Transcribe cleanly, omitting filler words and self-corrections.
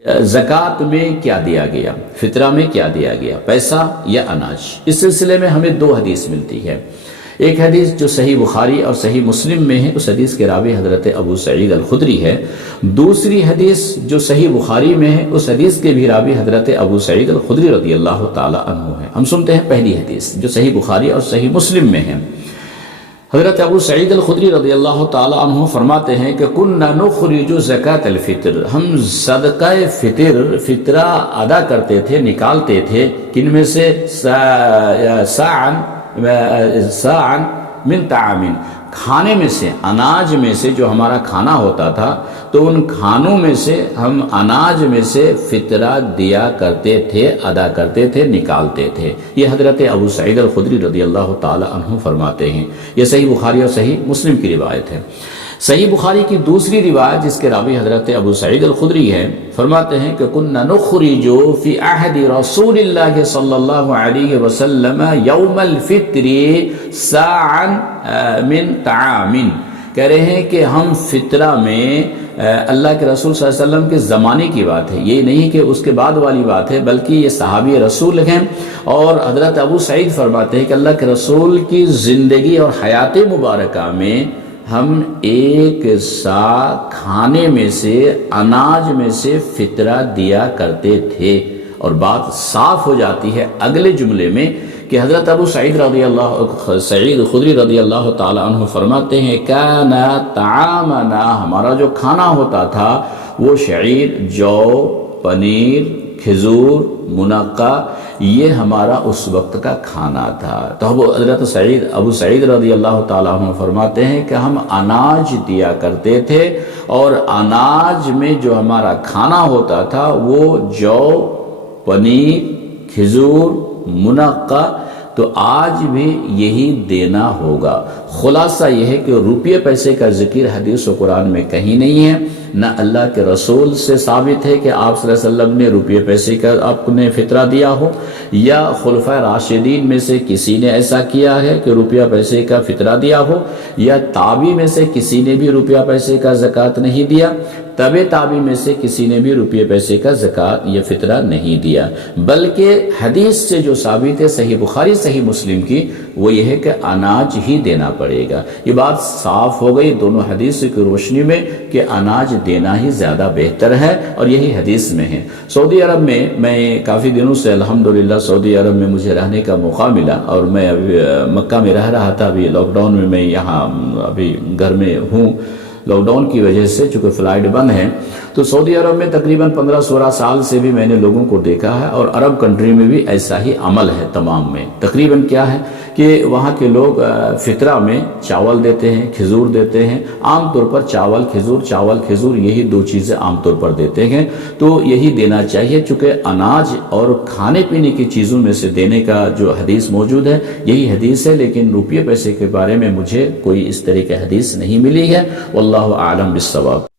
زکوٰۃ میں کیا دیا گیا، فطرہ میں کیا دیا گیا، پیسہ یا اناج؟ اس سلسلے میں ہمیں دو حدیث ملتی ہے۔ ایک حدیث جو صحیح بخاری اور صحیح مسلم میں ہے، اس حدیث کے راوی حضرت ابو سعید الخدری ہے۔ دوسری حدیث جو صحیح بخاری میں ہے، اس حدیث کے بھی راوی حضرت ابو سعید الخدری رضی اللہ تعالی عنہ ہے۔ ہم سنتے ہیں پہلی حدیث جو صحیح بخاری اور صحیح مسلم میں ہے۔ حضرت ابو سعید الخدری رضی اللہ تعالی عنہ فرماتے ہیں کہ کننا نخرج زکاۃ الفطر، ہم صدقہ فطرہ ادا کرتے تھے، نکالتے تھے، کن میں سے؟ ساعن من طعام، کھانے میں سے، اناج میں سے، جو ہمارا کھانا ہوتا تھا تو ان کھانوں میں سے ہم اناج میں سے فطرہ دیا کرتے تھے، ادا کرتے تھے، نکالتے تھے۔ یہ حضرت ابو سعید الخدری رضی اللہ تعالی عنہ فرماتے ہیں۔ یہ صحیح بخاری اور صحیح مسلم کی روایت ہے۔ صحیح بخاری کی دوسری روایت جس کے راوی حضرت ابو سعید الخدری ہے، فرماتے ہیں کہ کننا نخرج فی عہد رسول اللہ صلی اللہ علیہ وسلم یوم الفطر ساعا من طعام، کہہ رہے ہیں کہ ہم فطرہ میں، اللہ کے رسول صلی اللہ علیہ وسلم کے زمانے کی بات ہے، یہ نہیں کہ اس کے بعد والی بات ہے، بلکہ یہ صحابی رسول ہیں، اور حضرت ابو سعید فرماتے ہیں کہ اللہ کے رسول کی زندگی اور حیات مبارکہ میں ہم ایک سا کھانے میں سے، اناج میں سے فطرہ دیا کرتے تھے۔ اور بات صاف ہو جاتی ہے اگلے جملے میں کہ حضرت ابو سعید خدری رضی اللہ تعالی عنہ فرماتے ہیں کان طعامنا، ہمارا جو کھانا ہوتا تھا وہ شعیر، جو، پنیر، کھجور، منقع، یہ ہمارا اس وقت کا کھانا تھا۔ تو حضرت ابو سعید رضی اللہ تعالیٰ عنہ فرماتے ہیں کہ ہم اناج دیا کرتے تھے، اور اناج میں جو ہمارا کھانا ہوتا تھا وہ جو، پنیر، کھجور، منقع، تو آج بھی یہی دینا ہوگا۔ خلاصہ یہ ہے کہ روپیے پیسے کا ذکر حدیث و قرآن میں کہیں نہیں ہے، نہ اللہ کے رسول سے ثابت ہے کہ آپ صلی اللہ علیہ وسلم نے روپیے پیسے کا آپ نے فطرہ دیا ہو، یا خلفائے راشدین میں سے کسی نے ایسا کیا ہے کہ روپیہ پیسے کا فطرہ دیا ہو، یا تابعی میں سے کسی نے بھی روپیہ پیسے کا زکوٰۃ نہیں دیا، تابعی میں سے کسی نے بھی روپیے پیسے کا زکوٰۃ یا فطرہ نہیں دیا، بلکہ حدیث سے جو ثابت ہے صحیح بخاری صحیح مسلم کی، وہ یہ ہے کہ اناج ہی دینا پڑے گا۔ یہ بات صاف ہو گئی دونوں حدیث کی روشنی میں کہ اناج دینا ہی زیادہ بہتر ہے، اور یہی حدیث میں ہے۔ سعودی عرب میں کافی دنوں سے الحمدللہ سعودی عرب میں مجھے رہنے کا موقع ملا، اور میں ابھی مکہ میں رہ رہا تھا، ابھی لاک ڈاؤن میں یہاں ابھی گھر میں ہوں، لاک ڈاؤن کی وجہ سے چونکہ فلائٹ بند ہیں۔ تو سعودی عرب میں تقریباً 15-16 سال سے بھی میں نے لوگوں کو دیکھا ہے، اور عرب کنٹری میں بھی ایسا ہی عمل ہے تمام میں۔ تقریباً کیا ہے کہ وہاں کے لوگ فطرہ میں چاول دیتے ہیں، کھجور دیتے ہیں، عام طور پر چاول کھجور، یہی دو چیزیں عام طور پر دیتے ہیں۔ تو یہی دینا چاہیے، چونکہ اناج اور کھانے پینے کی چیزوں میں سے دینے کا جو حدیث موجود ہے یہی حدیث ہے، لیکن روپیے پیسے کے بارے میں مجھے کوئی اس طرح کی حدیث نہیں ملی ہے۔ واللہ اعلم بالصواب۔